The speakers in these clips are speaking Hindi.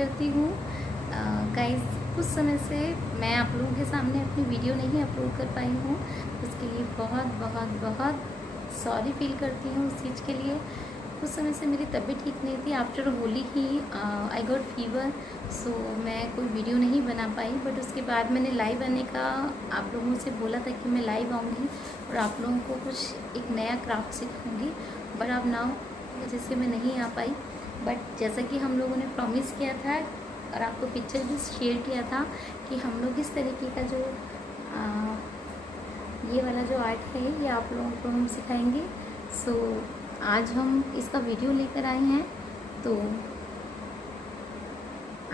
करती हूँ। गाइस, कुछ समय से मैं आप लोगों के सामने अपनी वीडियो नहीं अपलोड कर पाई हूँ, उसके लिए बहुत बहुत बहुत सॉरी फील करती हूँ उस चीज़ के लिए। कुछ समय से मेरी तबीयत ठीक नहीं थी। आफ्टर होली ही आई गॉट फीवर, सो मैं कोई वीडियो नहीं बना पाई। बट उसके बाद मैंने लाइव आने का आप लोगों से बोला था कि मैं लाइव आऊँगी और आप लोगों को कुछ एक नया क्राफ्ट सिखाऊंगी। बट अब नाउ वजह से मैं नहीं आ पाई। बट जैसा कि हम लोगों ने प्रॉमिस किया था और आपको पिक्चर भी शेयर किया था कि हम लोग इस तरीके का जो ये वाला जो आर्ट है ये आप लोगों को हम सिखाएंगे। सो आज हम इसका वीडियो लेकर आए हैं, तो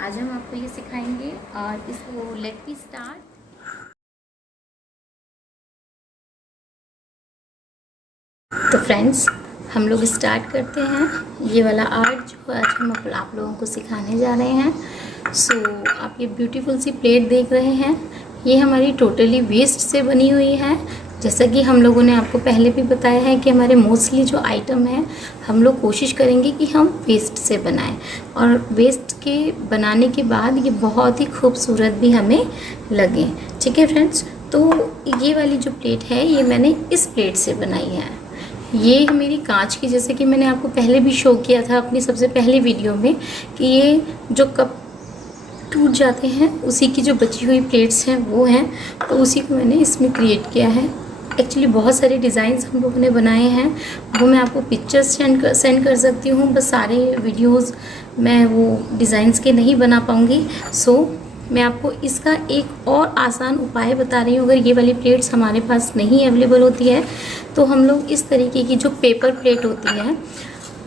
आज हम आपको ये सिखाएंगे और इसको लेट मी स्टार्ट। तो फ्रेंड्स, हम लोग स्टार्ट करते हैं। ये वाला आर्ट जो आज हम आप लोगों को सिखाने जा रहे हैं। सो आप ये ब्यूटीफुल सी प्लेट देख रहे हैं, ये हमारी टोटली वेस्ट से बनी हुई है। जैसा कि हम लोगों ने आपको पहले भी बताया है कि हमारे मोस्टली जो आइटम है हम लोग कोशिश करेंगे कि हम वेस्ट से बनाएं, और वेस्ट के बनाने के बाद ये बहुत ही खूबसूरत भी हमें लगे। ठीक है फ्रेंड्स, तो ये वाली जो प्लेट है ये मैंने इस प्लेट से बनाई है। ये मेरी कांच की, जैसे कि मैंने आपको पहले भी शो किया था अपनी सबसे पहले वीडियो में, कि ये जो कप टूट जाते हैं उसी की जो बची हुई प्लेट्स हैं वो हैं, तो उसी को मैंने इसमें क्रिएट किया है। एक्चुअली बहुत सारे डिज़ाइंस हम लोगों ने बनाए हैं, वो मैं आपको पिक्चर्स सेंड कर सकती हूँ, बस सारे वीडियोस मैं वो डिज़ाइंस के नहीं बना पाऊँगी। सो मैं आपको इसका एक और आसान उपाय बता रही हूँ। अगर ये वाली प्लेट्स हमारे पास नहीं अवेलेबल होती है तो हम लोग इस तरीके की जो पेपर प्लेट होती है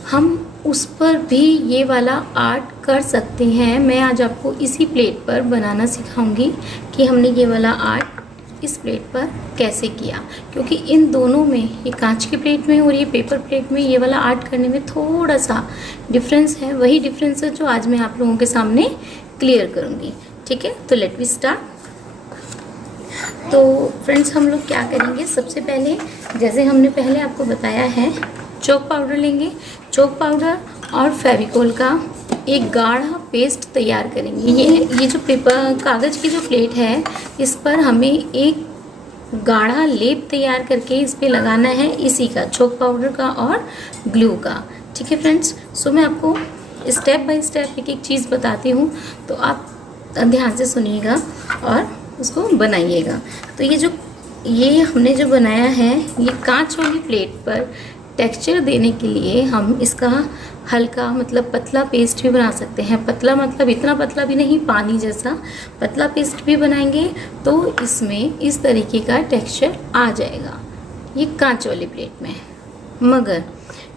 हम उस पर भी ये वाला आर्ट कर सकते हैं। मैं आज आपको इसी प्लेट पर बनाना सिखाऊंगी कि हमने ये वाला आर्ट इस प्लेट पर कैसे किया, क्योंकि इन दोनों में, ये कांच की प्लेट में और ये पेपर प्लेट में, ये वाला आर्ट करने में थोड़ा सा डिफरेंस है। वही डिफरेंस है जो आज मैं आप लोगों के सामने क्लियर करूँगी। ठीक है, तो लेट वी स्टार्ट। तो फ्रेंड्स, हम लोग क्या करेंगे, सबसे पहले जैसे हमने पहले आपको बताया है, चॉक पाउडर लेंगे। चॉक पाउडर और फेविकोल का एक गाढ़ा पेस्ट तैयार करेंगे। ये जो पेपर कागज़ की जो प्लेट है इस पर हमें एक गाढ़ा लेप तैयार करके इस पर लगाना है, इसी का, चॉक पाउडर का और ग्लू का। ठीक है फ्रेंड्स, सो मैं आपको स्टेप बाय स्टेप एक एक चीज़ बताती हूँ, तो आप ध्यान से सुनिएगा और उसको बनाइएगा। तो ये हमने जो बनाया है, ये कांच वाली प्लेट पर टेक्सचर देने के लिए हम इसका हल्का, मतलब पतला पेस्ट भी बना सकते हैं। पतला मतलब इतना पतला भी नहीं, पानी जैसा पतला पेस्ट भी बनाएंगे तो इसमें इस तरीके का टेक्सचर आ जाएगा, ये कांच वाली प्लेट में। मगर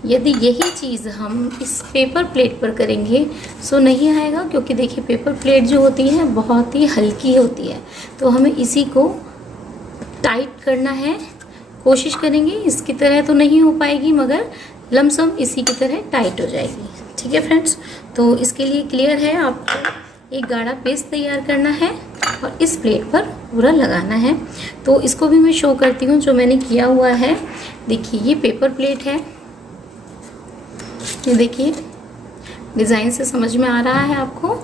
यदि यही चीज़ हम इस पेपर प्लेट पर करेंगे सो नहीं आएगा, क्योंकि देखिए पेपर प्लेट जो होती है बहुत ही हल्की होती है, तो हमें इसी को टाइट करना है। कोशिश करेंगे, इसकी तरह तो नहीं हो पाएगी मगर लमसम इसी की तरह टाइट हो जाएगी। ठीक है फ्रेंड्स, तो इसके लिए क्लियर है, आपको एक गाढ़ा पेस्ट तैयार करना है और इस प्लेट पर पूरा लगाना है। तो इसको भी मैं शो करती हूँ जो मैंने किया हुआ है। देखिए ये पेपर प्लेट है, ये देखिए डिज़ाइन से समझ में आ रहा है आपको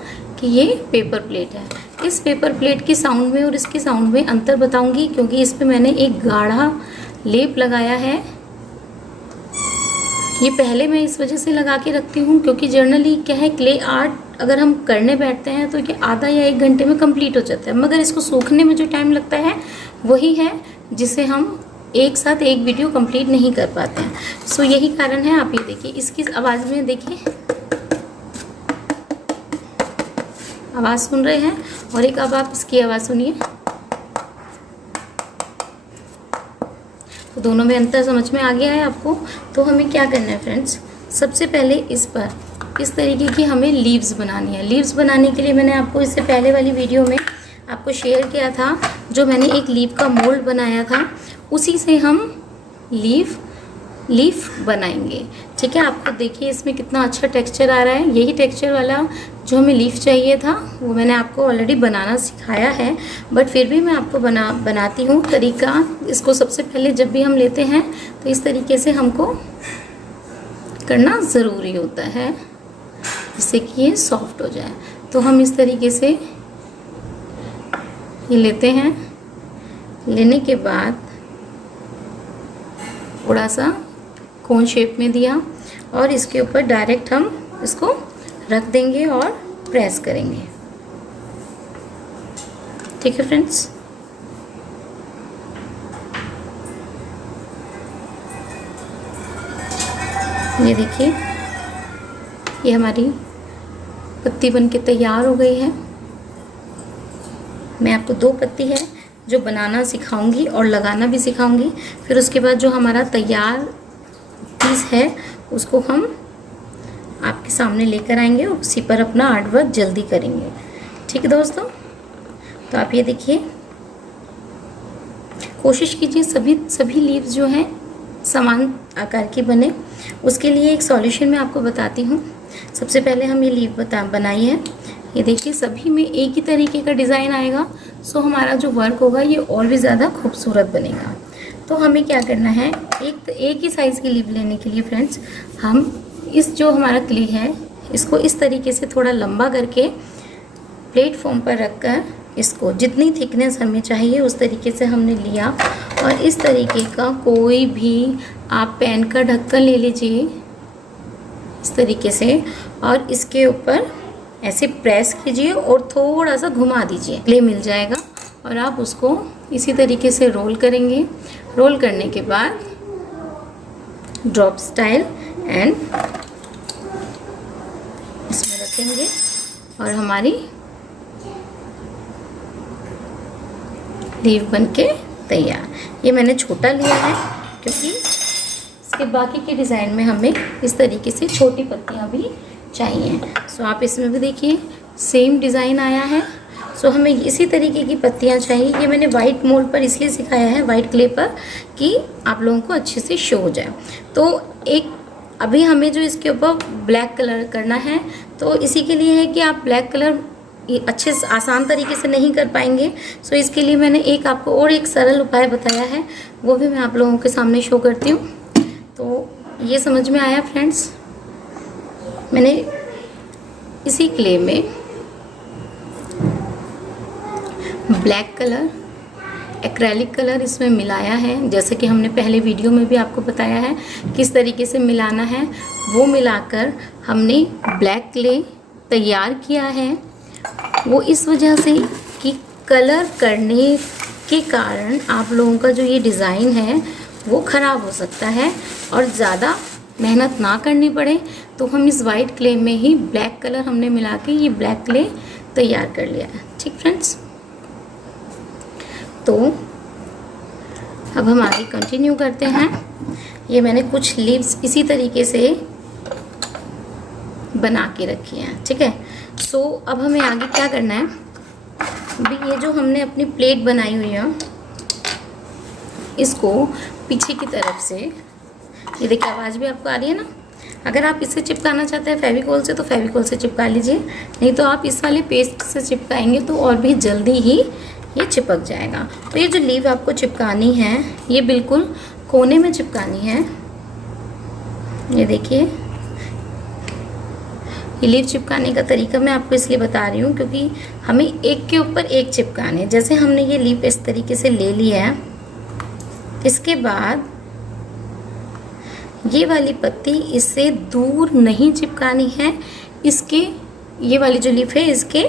कि ये पेपर प्लेट है। इस पेपर प्लेट के साउंड में और इसके साउंड में अंतर बताऊंगी, क्योंकि इस पे मैंने एक गाढ़ा लेप लगाया है। ये पहले मैं इस वजह से लगा के रखती हूँ क्योंकि जनरली क्या है, क्ले आर्ट अगर हम करने बैठते हैं तो ये आधा या 1 घंटे में कंप्लीट हो जाता है, मगर इसको सूखने में जो टाइम लगता है वही है जिसे हम एक साथ एक वीडियो कंप्लीट नहीं कर पाते हैं। सो यही कारण है। आप ये देखिए, इसकी आवाज़ में देखिए, आवाज़ सुन रहे हैं, और एक अब आप इसकी आवाज़ सुनिए, तो दोनों में अंतर समझ में आ गया है आपको। तो हमें क्या करना है फ्रेंड्स, सबसे पहले इस पर इस तरीके की हमें लीव्स बनानी है। लीव्स बनाने के लिए मैंने आपको इससे पहले वाली वीडियो में आपको शेयर किया था, जो मैंने एक लीव का मोल्ड बनाया था, उसी से हम लीफ बनाएंगे। ठीक है, आपको देखिए इसमें कितना अच्छा टेक्सचर आ रहा है। यही टेक्सचर वाला जो हमें लीफ चाहिए था वो मैंने आपको ऑलरेडी बनाना सिखाया है, बट फिर भी मैं आपको बनाती हूँ तरीका। इसको सबसे पहले जब भी हम लेते हैं तो इस तरीके से हमको करना ज़रूरी होता है, जिससे कि ये सॉफ्ट हो जाए। तो हम इस तरीके से ये लेते हैं। लेने के बाद थोड़ा सा कोन शेप में दिया और इसके ऊपर डायरेक्ट हम इसको रख देंगे और प्रेस करेंगे। ठीक है फ्रेंड्स। ये देखिए, ये हमारी पत्ती बनके तैयार हो गई है। मैं आपको 2 पत्ती है जो बनाना सिखाऊंगी और लगाना भी सिखाऊंगी। फिर उसके बाद जो हमारा तैयार पीस है उसको हम आपके सामने लेकर आएंगे और उसी पर अपना आर्ट वर्क जल्दी करेंगे। ठीक है दोस्तों, तो आप ये देखिए, कोशिश कीजिए सभी लीव्स जो हैं समान आकार की बने। उसके लिए एक सॉल्यूशन मैं आपको बताती हूँ। सबसे पहले हम ये लीव बनाई है। ये देखिए, सभी में एक ही तरीके का डिज़ाइन आएगा, सो हमारा जो वर्क होगा ये और भी ज़्यादा खूबसूरत बनेगा। तो हमें क्या करना है, एक ही साइज़ की लीव लेने के लिए फ्रेंड्स, हम इस जो हमारा क्ले है इसको इस तरीके से थोड़ा लंबा करके प्लेटफॉर्म पर रखकर इसको जितनी थिकनेस हमें चाहिए उस तरीके से हमने लिया। और इस तरीके का कोई भी आप पेन का ढक्कन ले लीजिए इस तरीके से, और इसके ऊपर ऐसे प्रेस कीजिए और थोड़ा सा घुमा दीजिए, क्ले मिल जाएगा। और आप उसको इसी तरीके से रोल करेंगे। रोल करने के बाद ड्रॉप स्टाइल एंड इसमें रखेंगे और हमारी लीव बनके तैयार। ये मैंने छोटा लिया है क्योंकि इसके बाकी के डिज़ाइन में हमें इस तरीके से छोटी पत्तियां भी चाहिए। सो आप इसमें भी देखिए सेम डिज़ाइन आया है। सो हमें इसी तरीके की पत्तियां चाहिए। ये मैंने वाइट मोल्ड पर इसलिए सिखाया है, वाइट क्ले पर, कि आप लोगों को अच्छे से शो हो जाए। तो एक अभी हमें जो इसके ऊपर ब्लैक कलर करना है, तो इसी के लिए है कि आप ब्लैक कलर अच्छे से आसान तरीके से नहीं कर पाएंगे। सो इसके लिए मैंने एक आपको और एक सरल उपाय बताया है, वो भी मैं आप लोगों के सामने शो करती हूँ। तो ये समझ में आया फ्रेंड्स। मैंने इसी क्ले में ब्लैक कलर, एक्रेलिक कलर इसमें मिलाया है, जैसे कि हमने पहले वीडियो में भी आपको बताया है किस तरीके से मिलाना है। वो मिलाकर हमने ब्लैक क्ले तैयार किया है। वो इस वजह से कि कलर करने के कारण आप लोगों का जो ये डिज़ाइन है वो ख़राब हो सकता है और ज़्यादा मेहनत ना करनी पड़े। तो हम इस वाइट क्ले में ही ब्लैक कलर हमने मिला के ये ब्लैक क्ले तैयार कर लिया है। ठीक फ्रेंड्स, तो अब हम आगे कंटिन्यू करते हैं। ये मैंने कुछ लीव्स इसी तरीके से बना के रखी हैं। ठीक है, सो अब हमें आगे क्या करना है, अभी ये जो हमने अपनी प्लेट बनाई हुई है इसको पीछे की तरफ से, ये देखिए आवाज़ भी आपको आ रही है ना। अगर आप इससे चिपकाना चाहते हैं फेविकोल से तो फेविकोल से चिपका लीजिए, नहीं तो आप इस वाले पेस्ट से चिपकाएंगे तो और भी जल्दी ही ये चिपक जाएगा। तो ये जो लीव आपको चिपकानी है ये बिल्कुल कोने में चिपकानी है। ये देखिए, ये लीव चिपकाने का तरीका मैं आपको इसलिए बता रही हूँ क्योंकि हमें एक के ऊपर एक चिपकाने। जैसे हमने ये लीव इस तरीके से ले लिया है, इसके बाद ये वाली पत्ती इससे दूर नहीं चिपकानी है, इसके ये वाली जो लीफ है इसके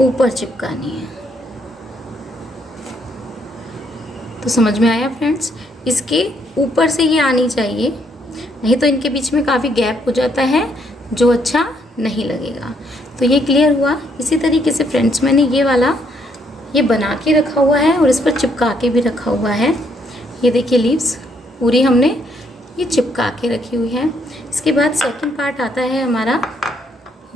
ऊपर चिपकानी है। तो समझ में आया फ्रेंड्स, इसके ऊपर से ये आनी चाहिए, नहीं तो इनके बीच में काफ़ी गैप हो जाता है जो अच्छा नहीं लगेगा। तो ये क्लियर हुआ। इसी तरीके से फ्रेंड्स मैंने ये वाला ये बना के रखा हुआ है और इस पर चिपका के भी रखा हुआ है। ये देखिए लीव्स पूरी हमने ये चिपका के रखी हुई है। इसके बाद सेकंड पार्ट आता है हमारा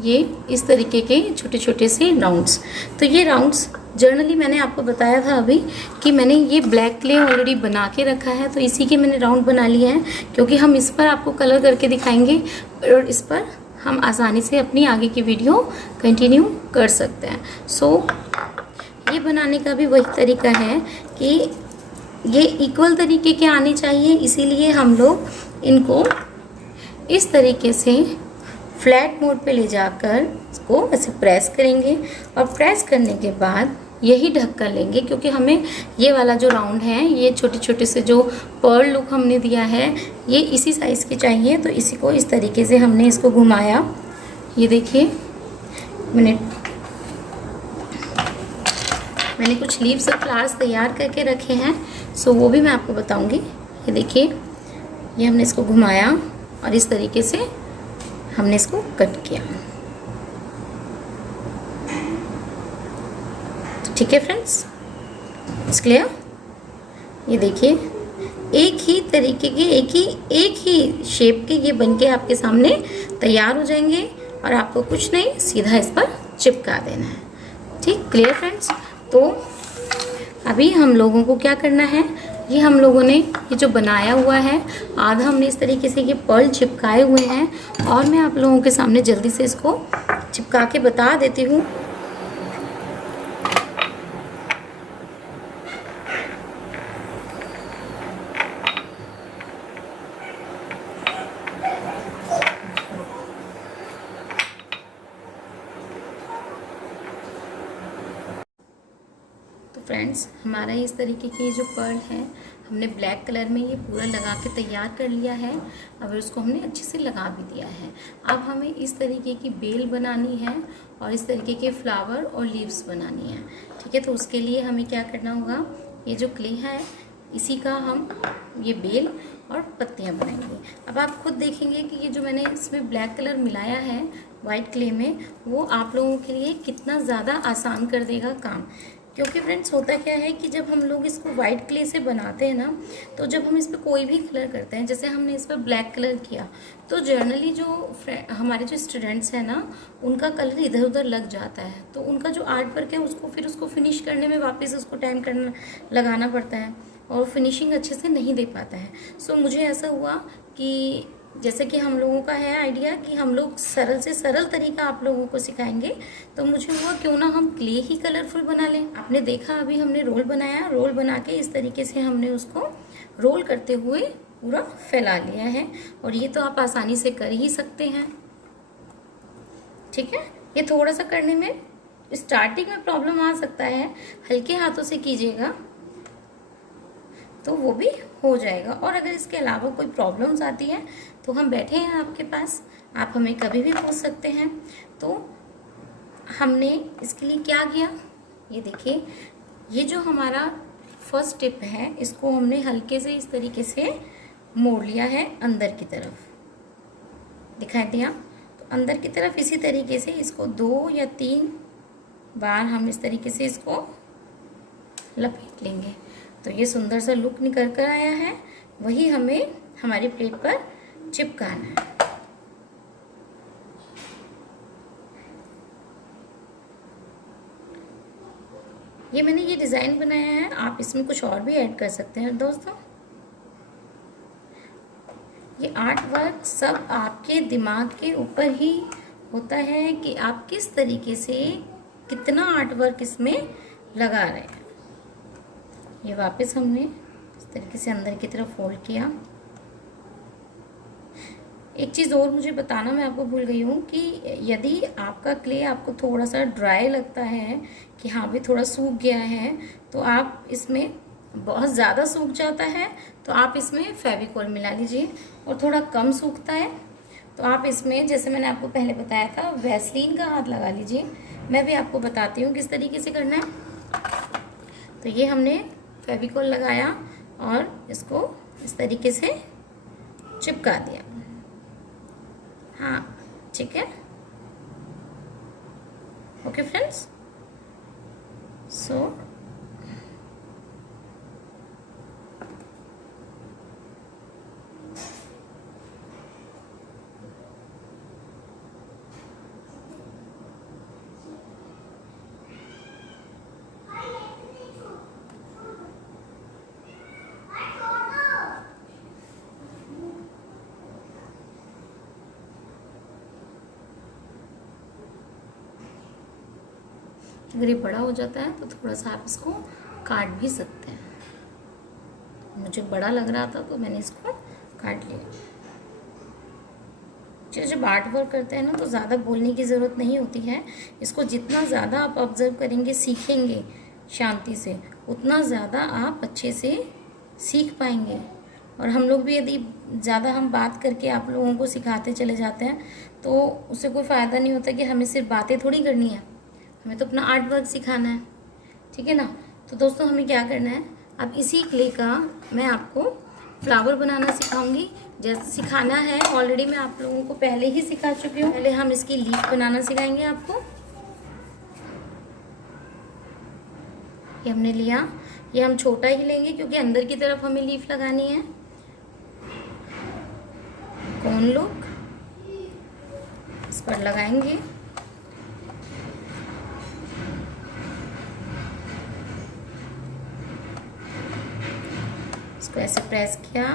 ये इस तरीके के छोटे छोटे से राउंड्स। तो ये राउंड्स जनरली मैंने आपको बताया था अभी कि मैंने ये ब्लैक क्ले ऑलरेडी बना के रखा है, तो इसी के मैंने राउंड बना लिए हैं क्योंकि हम इस पर आपको कलर करके दिखाएंगे और इस पर हम आसानी से अपनी आगे की वीडियो कंटिन्यू कर सकते हैं। सो ये बनाने का भी वही तरीका है कि ये इक्वल तरीके के आने चाहिए, इसीलिए हम लोग इनको इस तरीके से फ्लैट मोड पे ले जाकर इसको ऐसे प्रेस करेंगे और प्रेस करने के बाद यही ढक कर लेंगे, क्योंकि हमें ये वाला जो राउंड है, ये छोटे छोटे से जो पर्ल लुक हमने दिया है, ये इसी साइज़ की चाहिए। तो इसी को इस तरीके से हमने इसको घुमाया। ये देखिए मैंने कुछ लीव्स और फ्लावर्स तैयार करके रखे हैं, सो वो भी मैं आपको बताऊंगी। ये देखिए, ये हमने इसको घुमाया और इस तरीके से हमने इसको कट किया। तो ठीक है फ्रेंड्स, इट्स क्लियर। ये देखिए, एक ही तरीके के एक ही शेप के ये बनके आपके सामने तैयार हो जाएंगे और आपको कुछ नहीं, सीधा इस पर चिपका देना है। ठीक, क्लियर फ्रेंड्स। तो अभी हम लोगों को क्या करना है, ये हम लोगों ने ये जो बनाया हुआ है, आधा हमने इस तरीके से ये पर्ल चिपकाए हुए हैं और मैं आप लोगों के सामने जल्दी से इसको चिपका के बता देती हूँ। तो फ्रेंड्स, हमारा इस तरीके की जो पर्ल है, हमने ब्लैक कलर में ये पूरा लगा के तैयार कर लिया है। अब इसको हमने अच्छे से लगा भी दिया है। अब हमें इस तरीके की बेल बनानी है और इस तरीके के फ्लावर और लीव्स बनानी है। ठीक है, तो उसके लिए हमें क्या करना होगा, ये जो क्ले है इसी का हम ये बेल और पत्तियां बनाएंगे। अब आप खुद देखेंगे कि ये जो मैंने इसमें ब्लैक कलर मिलाया है वाइट क्ले में, वो आप लोगों के लिए कितना ज़्यादा आसान कर देगा काम। क्योंकि फ्रेंड्स, होता क्या है कि जब हम लोग इसको वाइट क्ले से बनाते हैं ना, तो जब हम इस पर कोई भी कलर करते हैं, जैसे हमने इस पर ब्लैक कलर किया, तो जनरली जो हमारे जो स्टूडेंट्स हैं ना, उनका कलर इधर उधर लग जाता है। तो उनका जो आर्ट वर्क है उसको फिनिश करने में वापस उसको टाइम लगाना पड़ता है और फिनिशिंग अच्छे से नहीं दे पाता है। सो मुझे ऐसा हुआ कि जैसे कि हम लोगों का है आइडिया कि हम लोग सरल से सरल तरीका आप लोगों को सिखाएंगे, तो मुझे हुआ क्यों ना हम क्ले ही कलरफुल बना लें। आपने देखा, अभी हमने रोल बनाया, रोल बना के इस तरीके से हमने उसको रोल करते हुए पूरा फैला लिया है और ये तो आप आसानी से कर ही सकते हैं। ठीक है, ये थोड़ा सा करने में स्टार्टिंग में प्रॉब्लम आ सकता है, हल्के हाथों से कीजिएगा तो वो भी हो जाएगा। और अगर इसके अलावा कोई प्रॉब्लम्स आती है तो हम बैठे हैं आपके पास, आप हमें कभी भी पूछ सकते हैं। तो हमने इसके लिए क्या किया, ये देखिए, ये जो हमारा फर्स्ट स्टेप है, इसको हमने हल्के से इस तरीके से मोड़ लिया है अंदर की तरफ, दिखाई दिया। तो अंदर की तरफ इसी तरीके से इसको 2 या 3 बार हम इस तरीके से इसको लपेट लेंगे। तो ये सुंदर सा लुक निकल कर आया है, वही हमें हमारी प्लेट पर चिपकाना है। ये मैंने ये डिज़ाइन बनाया है, आप इसमें कुछ और भी ऐड कर सकते हैं दोस्तों। ये आर्ट वर्क सब आपके दिमाग के ऊपर ही होता है कि आप किस तरीके से कितना आर्ट वर्क इसमें लगा रहे हैं। ये वापस हमने इस तरीके से अंदर की तरफ फोल्ड किया। एक चीज़ और मुझे बताना मैं आपको भूल गई हूँ कि यदि आपका क्ले आपको थोड़ा सा ड्राई लगता है कि हाँ भी थोड़ा सूख गया है, तो आप इसमें, बहुत ज़्यादा सूख जाता है तो आप इसमें फेविकोल मिला लीजिए, और थोड़ा कम सूखता है तो आप इसमें, जैसे मैंने आपको पहले बताया था, वैसलीन का हाथ लगा लीजिए। मैं भी आपको बताती हूँ किस तरीके से करना है। तो ये हमने फेविकोल लगाया और इसको इस तरीके से चिपका दिया। हाँ, ठीक है, ओके फ्रेंड्स। सो अगर ये बड़ा हो जाता है तो थोड़ा सा आप इसको काट भी सकते हैं। मुझे बड़ा लग रहा था तो मैंने इसको काट लिया। एक्चुअली जब आर्ट वर्क करते हैं ना तो ज़्यादा बोलने की ज़रूरत नहीं होती है। इसको जितना ज़्यादा आप ऑब्ज़र्व करेंगे, सीखेंगे शांति से, उतना ज़्यादा आप अच्छे से सीख पाएंगे। और हम लोग भी यदि ज़्यादा हम बात करके आप लोगों को सिखाते चले जाते हैं तो उससे कोई फ़ायदा नहीं होता कि हमें सिर्फ बातें थोड़ी करनी है, हमें तो अपना आर्ट वर्क सिखाना है, ठीक है ना। तो दोस्तों हमें क्या करना है, अब इसी क्ले का मैं आपको फ्लावर बनाना सिखाऊंगी। जैसे सिखाना है ऑलरेडी मैं आप लोगों को पहले ही सिखा चुकी हूँ। पहले हम इसकी लीफ बनाना सिखाएंगे आपको। ये हमने लिया, ये हम छोटा ही लेंगे क्योंकि अंदर की तरफ हमें लीफ लगानी है। कौन लोग इस पर लगाएंगे। इसको ऐसे प्रेस किया,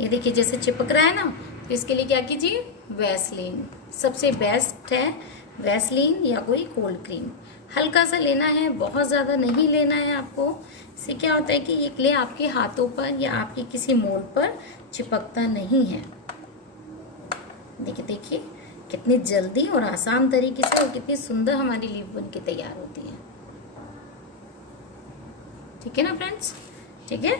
ये देखिए जैसे चिपक रहा है ना। तो इसके लिए क्या कीजिए, वैसलीन सबसे बेस्ट है, वैसलीन या कोई कोल्ड क्रीम हल्का सा लेना है, बहुत ज़्यादा नहीं लेना है आपको। इससे क्या होता है कि ये क्ले आपके हाथों पर या आपके किसी मोल्ड पर चिपकता नहीं है। देखिए देखिए कितनी जल्दी और आसान तरीके से और कितनी सुंदर हमारी लीफ बन के तैयार होती है। ठीक है ना फ्रेंड्स, ठीक है।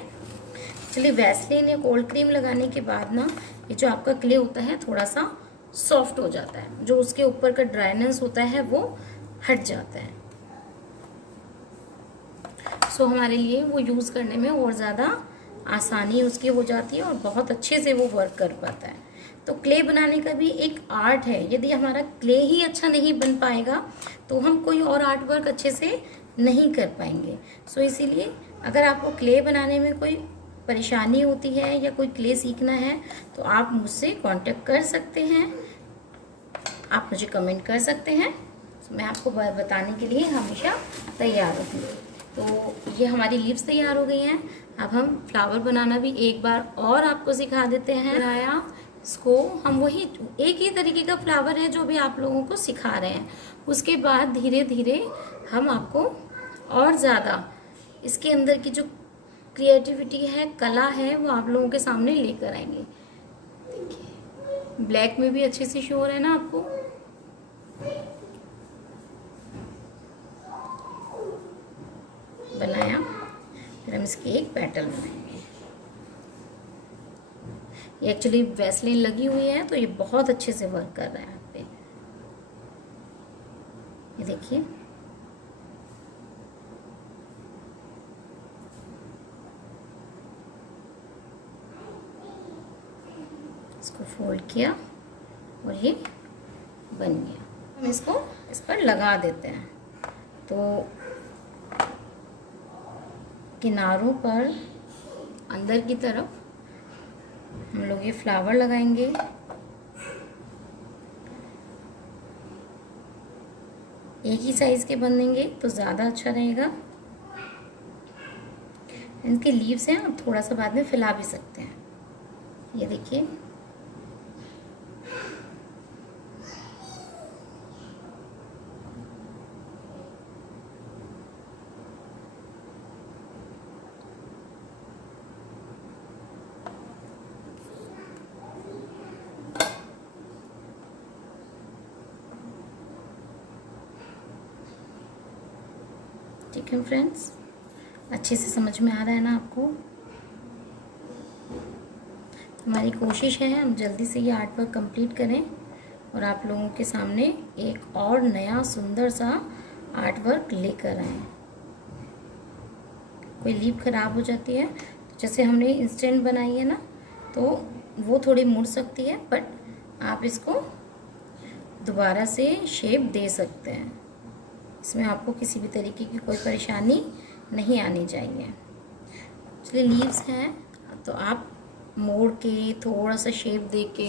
चलिए वैसलीन या कोल्ड क्रीम लगाने के बाद ना ये जो आपका क्ले होता है थोड़ा सा सॉफ्ट हो जाता है, जो उसके ऊपर का ड्राइनेस होता है वो हट जाता है। सो हमारे लिए वो यूज़ करने में और ज़्यादा आसानी उसकी हो जाती है और बहुत अच्छे से वो वर्क कर पाता है। तो क्ले बनाने का भी एक आर्ट है। यदि हमारा क्ले ही अच्छा नहीं बन पाएगा तो हम कोई और आर्ट वर्क अच्छे से नहीं कर पाएंगे। सो इसीलिए अगर आपको क्ले बनाने में कोई परेशानी होती है या कोई क्ले सीखना है तो आप मुझसे कांटेक्ट कर सकते हैं, आप मुझे कमेंट कर सकते हैं। तो मैं आपको बताने के लिए हमेशा तैयार रहूँगी। तो ये हमारी लीव्स तैयार हो गई हैं। अब हम फ्लावर बनाना भी एक बार और आपको सिखा देते हैं। बनाया इसको हम वही एक ही तरीके का फ्लावर है जो भी आप लोगों को सिखा रहे हैं। उसके बाद धीरे धीरे हम आपको और ज़्यादा इसके अंदर की जो क्रिएटिविटी है, कला है, वो आप लोगों के सामने लेकर आएंगे। देखिए ब्लैक में भी अच्छे से शो हो रहा है ना आपको। बनाया, फिर हम इसकी एक पेटल बनाएंगे। ये एक्चुअली वैसलीन लगी हुई है तो ये बहुत अच्छे से वर्क कर रहा है आप पे। ये देखिए इसको फोल्ड किया और ये बन गया। हम इसको इस पर लगा देते हैं। तो किनारों पर अंदर की तरफ हम लोग ये फ्लावर लगाएंगे। एक ही साइज के बनेंगे तो ज़्यादा अच्छा रहेगा। इनके लीव्स हैं, आप थोड़ा सा बाद में फैला भी सकते हैं। ये देखिए ठीक है फ्रेंड्स, अच्छे से समझ में आ रहा है ना आपको। हमारी कोशिश है हम जल्दी से ये आर्ट वर्क कंप्लीट करें और आप लोगों के सामने एक और नया सुंदर सा आर्ट वर्क लेकर आएँ। कोई लीफ खराब हो जाती है तो जैसे हमने इंस्टेंट बनाई है ना, तो वो थोड़ी मुड़ सकती है, बट आप इसको दोबारा से शेप दे सकते हैं। इसमें आपको किसी भी तरीके की कोई परेशानी नहीं आनी चाहिए। चलिए लीव्स हैं तो आप मोड़ के थोड़ा सा शेप दे के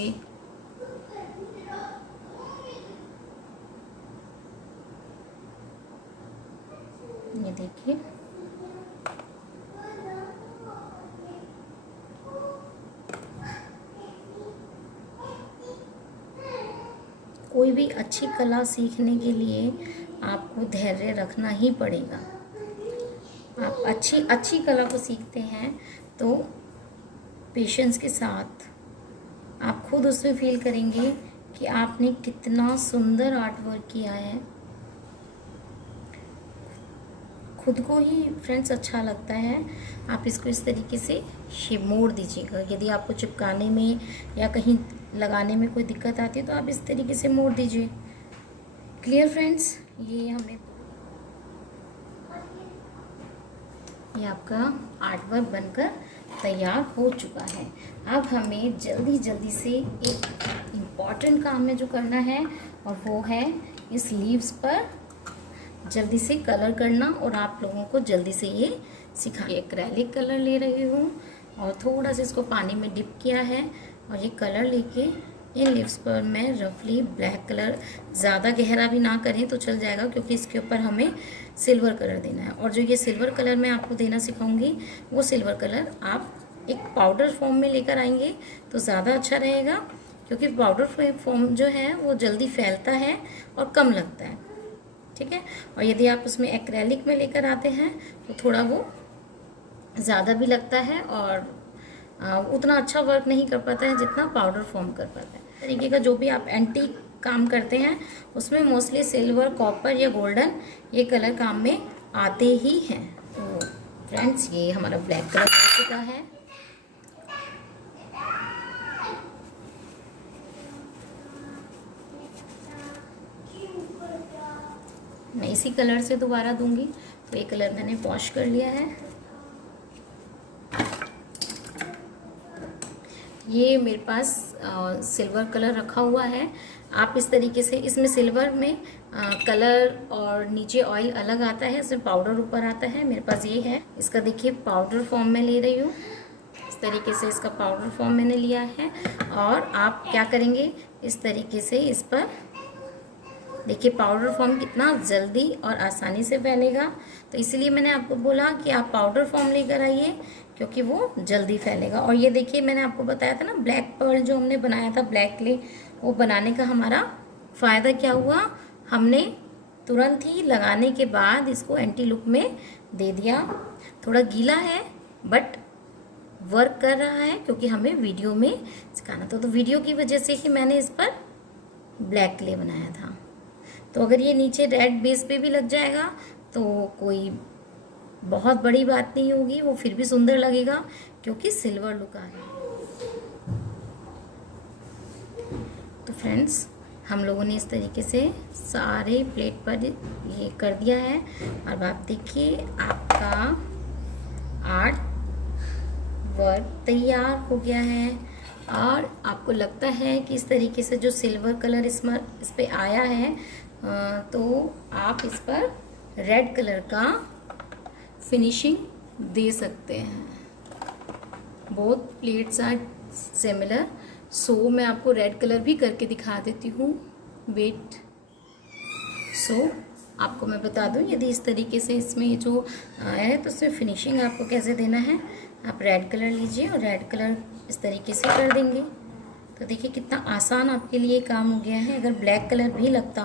ये देखिए कोई भी अच्छी कला सीखने के लिए आपको धैर्य रखना ही पड़ेगा। आप अच्छी कला को सीखते हैं तो पेशेंस के साथ आप खुद उसमें फील करेंगे कि आपने कितना सुंदर आर्ट वर्क किया है। खुद को ही फ्रेंड्स अच्छा लगता है। आप इसको इस तरीके से मोड़ दीजिएगा। यदि आपको चिपकाने में या कहीं लगाने में कोई दिक्कत आती है तो आप इस तरीके से मोड़ दीजिए। Clear friends? ये आपका आर्ट वर्क बनकर तैयार हो चुका है। अब हमें जल्दी जल्दी से एक इम्पॉर्टेंट काम है जो करना है, और वो है इस लीव्स पर जल्दी से कलर करना, और आप लोगों को जल्दी से ये सिखा। एक्रेलिक कलर ले रही हूँ और थोड़ा सा इसको पानी में डिप किया है, और ये कलर लेके इन लिप्स पर मैं रफली ब्लैक कलर, ज़्यादा गहरा भी ना करें तो चल जाएगा क्योंकि इसके ऊपर हमें सिल्वर कलर देना है। और जो ये सिल्वर कलर मैं आपको देना सिखाऊंगी वो सिल्वर कलर आप एक पाउडर फॉर्म में लेकर आएंगे तो ज़्यादा अच्छा रहेगा, क्योंकि पाउडर फॉर्म जो है वो जल्दी फैलता है और कम लगता है। ठीक है। और यदि आप उसमें एक्रेलिक में लेकर आते हैं तो थोड़ा वो ज़्यादा भी लगता है और उतना अच्छा वर्क नहीं कर पाता है जितना पाउडर फॉर्म कर पाता है। तरीके का जो भी आप एंटीक काम करते हैं उसमें मोस्टली सिल्वर, कॉपर या गोल्डन ये कलर काम में आते ही हैं। तो फ्रेंड्स, ये हमारा ब्लैक कलर हो चुका है। मैं इसी कलर से दोबारा दूंगी। तो ये कलर मैंने वॉश कर लिया है। ये मेरे पास सिल्वर कलर रखा हुआ है। आप इस तरीके से, इसमें सिल्वर में कलर और नीचे ऑयल अलग आता है, इसमें पाउडर ऊपर आता है। मेरे पास ये है, इसका देखिए पाउडर फॉर्म में ले रही हूँ। इस तरीके से इसका पाउडर फॉर्म मैंने लिया है। और आप क्या करेंगे, इस तरीके से इस पर देखिए पाउडर फॉर्म कितना जल्दी और आसानी से फैलेगा। तो इसलिए मैंने आपको बोला कि आप पाउडर फॉर्म लेकर आइए, क्योंकि वो जल्दी फैलेगा। और ये देखिए मैंने आपको बताया था ना, ब्लैक पर्ल जो हमने बनाया था ब्लैक क्ले, वो बनाने का हमारा फ़ायदा क्या हुआ, हमने तुरंत ही लगाने के बाद इसको एंटी लुक में दे दिया। थोड़ा गीला है बट वर्क कर रहा है, क्योंकि हमें वीडियो में सिखाना था। तो वीडियो की वजह से ही मैंने इस पर ब्लैक क्ले बनाया था। तो अगर ये नीचे रेड बेस पे भी लग जाएगा तो कोई बहुत बड़ी बात नहीं होगी, वो फिर भी सुंदर लगेगा क्योंकि सिल्वर लुक आ रहा है। तो फ्रेंड्स, हम लोगों ने इस तरीके से सारे प्लेट पर ये कर दिया है। अब आप देखिए आपका आर्ट वर्क तैयार हो गया है। और आपको लगता है कि इस तरीके से जो सिल्वर कलर इस पे आया है, तो आप इस पर रेड कलर का फिनिशिंग दे सकते हैं। बोथ प्लेट्स आर सिमिलर, सो मैं आपको रेड कलर भी करके दिखा देती हूँ। वेट, सो आपको मैं बता दूँ, यदि इस तरीके से इसमें ये जो आया है तो इसमें फिनिशिंग आपको कैसे देना है। आप रेड कलर लीजिए और रेड कलर इस तरीके से कर देंगे। तो देखिए कितना आसान आपके लिए काम हो गया है। अगर ब्लैक कलर भी लगता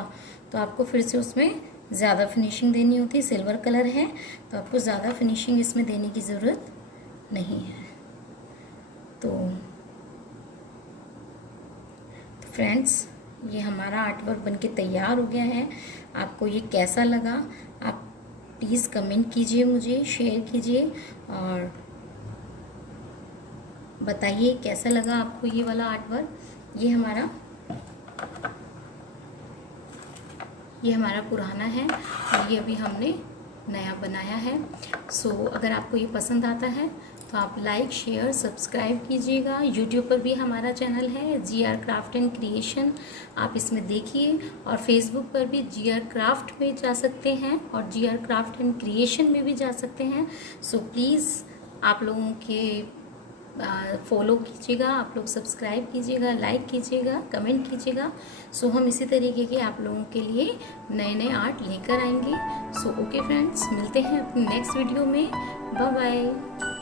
तो आपको फिर से उसमें ज़्यादा फिनिशिंग देनी होती। सिल्वर कलर है तो आपको ज़्यादा फिनिशिंग इसमें देने की ज़रूरत नहीं है। तो फ्रेंड्स, ये हमारा आर्ट वर्क बनके तैयार हो गया है। आपको ये कैसा लगा आप प्लीज़ कमेंट कीजिए, मुझे शेयर कीजिए और बताइए कैसा लगा आपको ये वाला आर्ट वर्क। ये हमारा पुराना है और ये अभी हमने नया बनाया है। सो अगर आपको ये पसंद आता है तो आप लाइक, शेयर, सब्सक्राइब कीजिएगा। यूट्यूब पर भी हमारा चैनल है GR क्राफ्ट एंड क्रिएशन, आप इसमें देखिए। और फेसबुक पर भी GR क्राफ्ट में जा सकते हैं और GR क्राफ्ट एंड क्रिएशन में भी जा सकते हैं। सो प्लीज़ आप लोगों के फॉलो कीजिएगा, आप लोग सब्सक्राइब कीजिएगा, लाइक कीजिएगा, कमेंट कीजिएगा। सो हम इसी तरीके के आप लोगों के लिए नए नए आर्ट लेकर आएंगे। सो ओके फ्रेंड्स, मिलते हैं अपने नेक्स्ट वीडियो में। Bye bye.